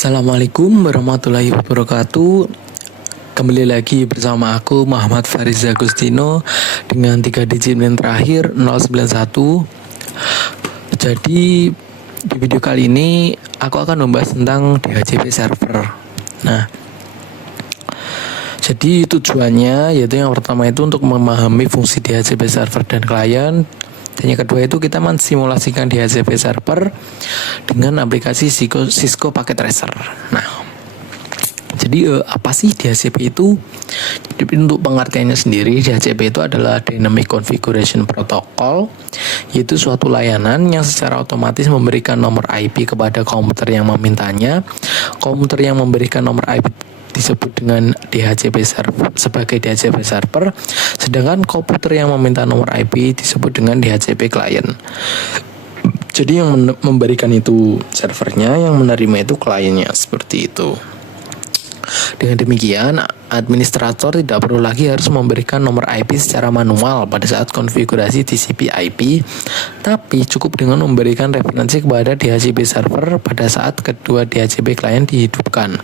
Assalamualaikum warahmatullahi wabarakatuh. Kembali lagi bersama aku Muhammad Fariza Agustino dengan 3 digit NIM terakhir 091. Jadi di video kali ini aku akan membahas tentang DHCP server. Nah, jadi tujuannya yaitu yang pertama itu untuk memahami fungsi DHCP server dan klien. Dan yang kedua itu kita mensimulasikan DHCP server dengan aplikasi Cisco Packet Tracer. Nah, jadi apa sih DHCP itu? Jadi untuk pengertiannya sendiri, DHCP itu adalah Dynamic Configuration Protocol, yaitu suatu layanan yang secara otomatis memberikan nomor IP kepada komputer yang memintanya. Komputer yang memberikan nomor IP disebut dengan DHCP server sebagai DHCP server, sedangkan komputer yang meminta nomor IP disebut dengan DHCP client. Jadi yang memberikan itu servernya, yang menerima itu kliennya, seperti itu. Dengan demikian, administrator tidak perlu lagi harus memberikan nomor IP secara manual pada saat konfigurasi TCP/IP, tapi cukup dengan memberikan referensi kepada DHCP server pada saat kedua DHCP client dihidupkan.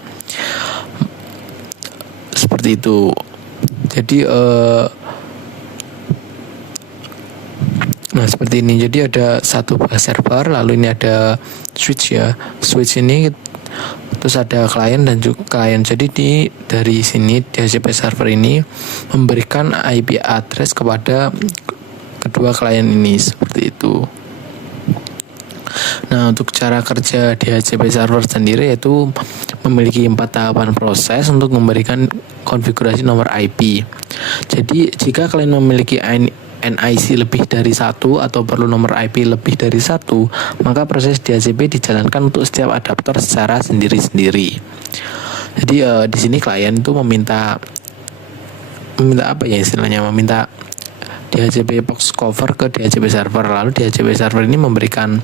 Seperti itu. Jadi nah seperti ini. Jadi ada satu buah server, lalu ini ada switch ya. Switch ini terus ada klien dan juga klien. Jadi dari sini DHCP server ini memberikan IP address kepada kedua klien ini, seperti itu. Nah, untuk cara kerja DHCP server sendiri yaitu memiliki 4 tahapan proses untuk memberikan konfigurasi nomor IP. Jadi, jika kalian memiliki NIC lebih dari 1 atau perlu nomor IP lebih dari 1, maka proses DHCP dijalankan untuk setiap adaptor secara sendiri-sendiri. Jadi, di sini klien itu meminta apa ya istilahnya, meminta DHCP box cover ke DHCP server. Lalu DHCP server ini memberikan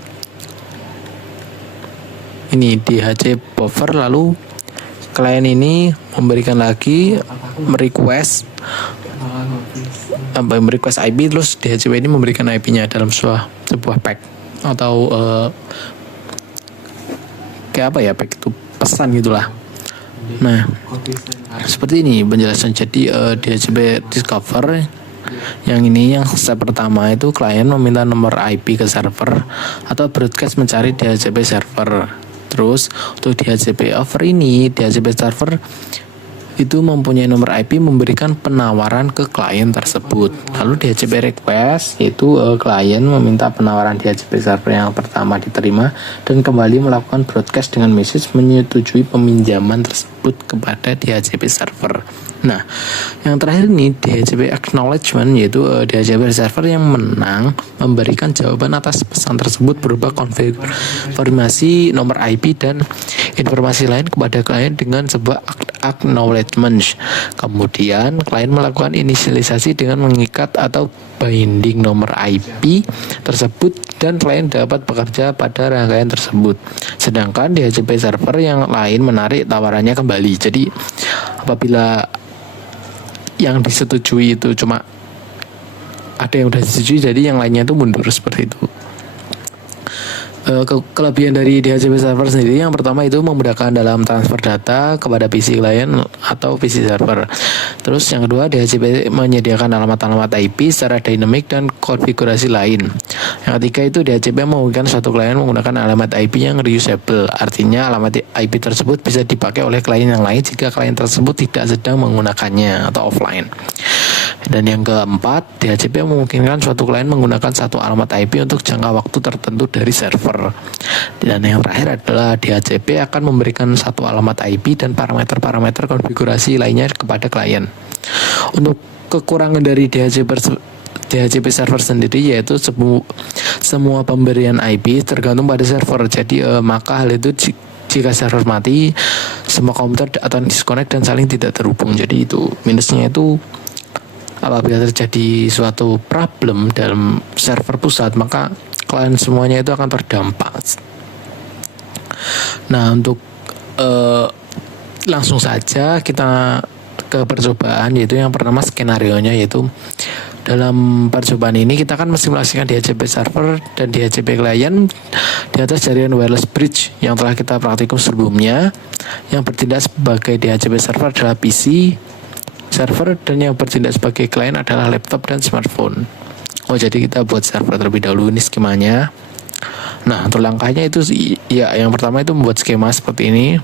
ini DHCP buffer, lalu klien ini memberikan lagi request IP, terus DHCP ini memberikan IP-nya dalam sebuah pack atau kayak apa ya, pack itu pesan gitulah. Nah, seperti ini penjelasan. Jadi DHCP discover yang ini, yang step pertama itu klien meminta nomor IP ke server atau broadcast mencari DHCP server. Terus untuk DHCP over ini, DHCP server itu mempunyai nomor IP memberikan penawaran ke klien tersebut. Lalu DHCP request yaitu klien meminta penawaran DHCP server yang pertama diterima dan kembali melakukan broadcast dengan message menyetujui peminjaman tersebut kepada DHCP server. Nah, yang terakhir ini DHCP acknowledgement, yaitu DHCP server yang menang memberikan jawaban atas pesan tersebut berupa konfirmasi nomor IP dan informasi lain kepada klien dengan sebuah acknowledgement. Kemudian klien melakukan inisialisasi dengan mengikat atau binding nomor IP tersebut dan klien dapat bekerja pada rangkaian tersebut. Sedangkan DHCP server yang lain menarik tawarannya kembali. Jadi apabila yang disetujui itu cuma ada yang sudah disetujui, jadi yang lainnya itu mundur, seperti itu. Kelebihan dari DHCP server sendiri, yang pertama itu memudahkan dalam transfer data kepada PC klien atau PC server. Terus yang kedua, DHCP menyediakan alamat-alamat IP secara dynamic dan konfigurasi lain. Yang ketiga itu DHCP memungkinkan suatu klien menggunakan alamat IP yang reusable, artinya alamat IP tersebut bisa dipakai oleh klien yang lain jika klien tersebut tidak sedang menggunakannya atau offline. Dan yang keempat, DHCP memungkinkan suatu klien menggunakan satu alamat IP untuk jangka waktu tertentu dari server. Dan yang terakhir adalah DHCP akan memberikan satu alamat IP dan parameter-parameter konfigurasi lainnya kepada klien. Untuk kekurangan dari DHCP server sendiri yaitu semua pemberian IP tergantung pada server. Jadi maka hal itu jika server mati, semua komputer akan disconnect dan saling tidak terhubung. Jadi itu minusnya itu apabila terjadi suatu problem dalam server pusat, maka klien semuanya itu akan terdampak. Nah, untuk langsung saja kita ke percobaan, yaitu yang pertama skenario nya, yaitu Dalam percobaan ini kita kan mensimulasikan DHCP server dan DHCP client di atas jaringan wireless bridge yang telah kita praktikum sebelumnya. Yang bertindak sebagai DHCP server adalah PC server dan yang bertindak sebagai client adalah laptop dan smartphone. Oh, jadi kita buat server terlebih dahulu, ini skemanya. Nah, untuk langkahnya itu ya, yang pertama itu membuat skema seperti ini.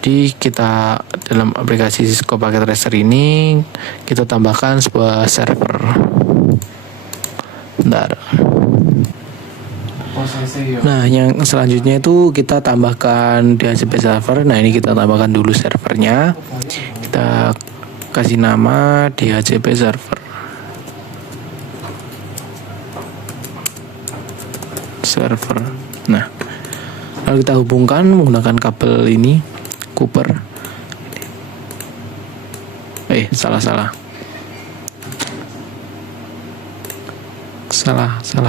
Jadi kita dalam aplikasi Cisco Packet Tracer ini kita tambahkan sebuah server. Bentar. Nah, yang selanjutnya itu kita tambahkan DHCP server. Nah, ini kita tambahkan dulu servernya. Kita kasih nama DHCP server. Nah, lalu kita hubungkan menggunakan kabel ini. Cooper. Salah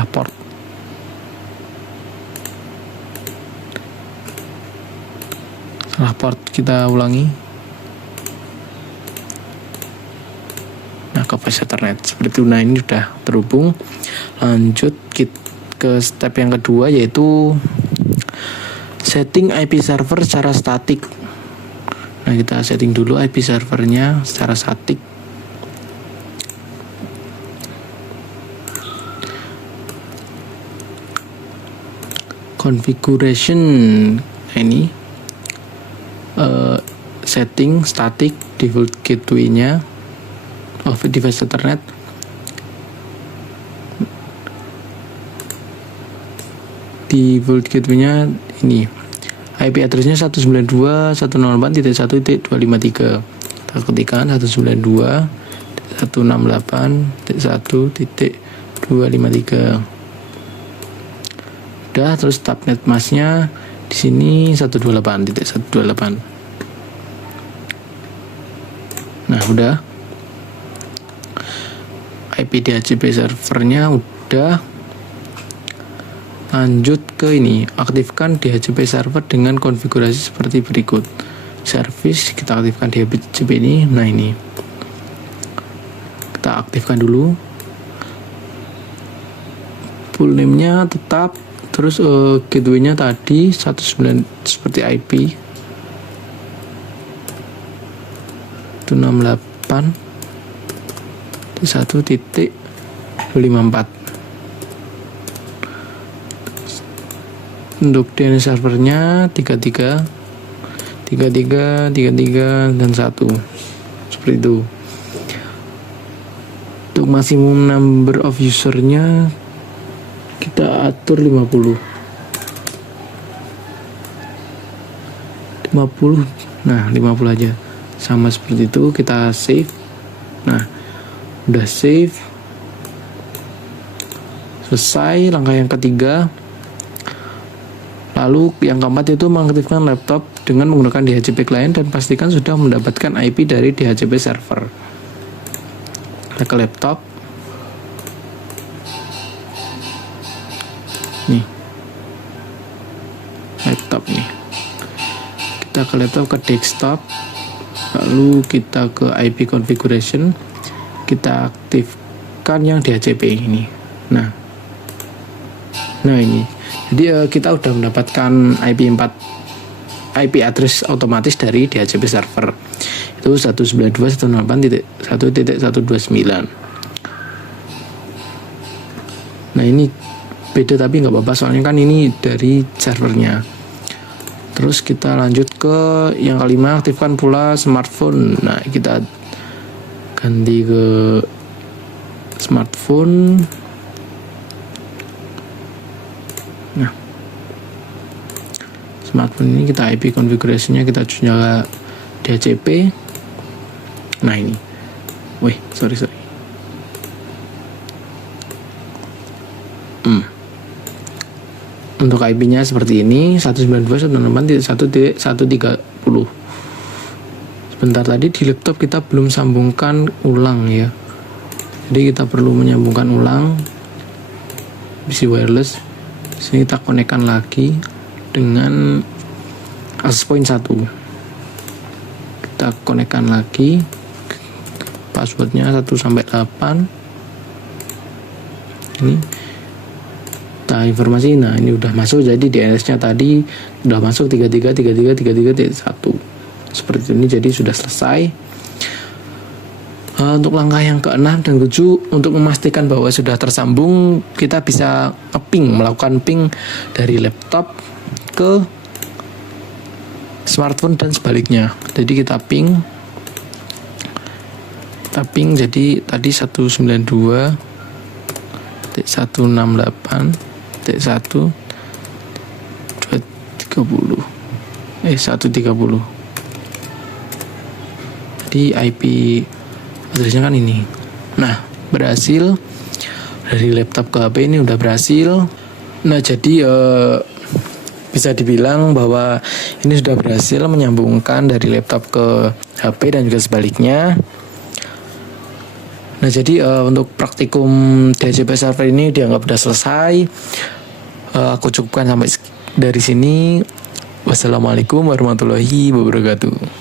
port. Salah port, kita ulangi. Nah, ke voice Ethernet seperti itu. Nah, ini sudah terhubung. Lanjut ke step yang kedua, yaitu setting IP server secara statik. Nah, kita setting dulu IP servernya secara statik. Configuration, ini setting static default gateway-nya of device Ethernet. Default gateway-nya ini. IP address-nya 192.168.1.253. Kita ketikkan 192.168.1.253. Udah, terus subnet mask-nya di sini 128.128. Nah, udah. IP DHCP servernya udah. Lanjut ke ini, aktifkan DHCP server dengan konfigurasi seperti berikut. Service, kita aktifkan DHCP ini. Nah, ini kita aktifkan dulu. Full name-nya tetap, terus gateway-nya tadi 19 seperti IP 168.1.254. Untuk DNS servernya 33, dan 1 seperti itu. Untuk maksimum number of usernya kita atur 50. Nah, 50 aja. Sama seperti itu, kita save. Nah, udah save. Selesai langkah yang ketiga. Lalu yang keempat itu mengaktifkan laptop dengan menggunakan DHCP client dan pastikan sudah mendapatkan IP dari DHCP server. Kita ke laptop. Nih. Laptop nih. Kita ke laptop, ke desktop. Lalu kita ke IP configuration. Kita aktifkan yang DHCP ini. Nah, ini. Jadi kita udah mendapatkan IP address otomatis dari DHCP server. Itu 192.168.1.129. Nah, ini beda tapi nggak apa-apa soalnya kan ini dari servernya. Terus kita lanjut ke yang kelima, aktifkan pula smartphone. Nah, kita ganti ke smartphone. Nah, smartphone ini kita IP configuration-nya kita nyala DHCP. Nah, ini. Sorry. Untuk IP-nya seperti ini 192.168.1.130. Sebentar, tadi di laptop kita belum sambungkan ulang ya. Jadi kita perlu menyambungkan ulang PC wireless. Sini kita konekkan lagi dengan access point 1. Kita konekkan lagi passwordnya 1 sampai 8. sini. Nah, informasi, nah ini udah masuk, jadi DNS-nya tadi udah masuk 333333.1 seperti ini, jadi sudah selesai. Untuk langkah yang ke-6 dan 7, untuk memastikan bahwa sudah tersambung, kita bisa melakukan ping dari laptop ke smartphone dan sebaliknya. Jadi kita ping, jadi tadi 192.168.130. Jadi IP addressnya kan ini. Nah, berhasil dari laptop ke HP, ini udah berhasil. Nah, jadi bisa dibilang bahwa ini sudah berhasil menyambungkan dari laptop ke HP dan juga sebaliknya. Nah, jadi untuk praktikum DHCP server ini dianggap sudah selesai. Aku cukupkan sampai dari sini. Wassalamualaikum warahmatullahi wabarakatuh.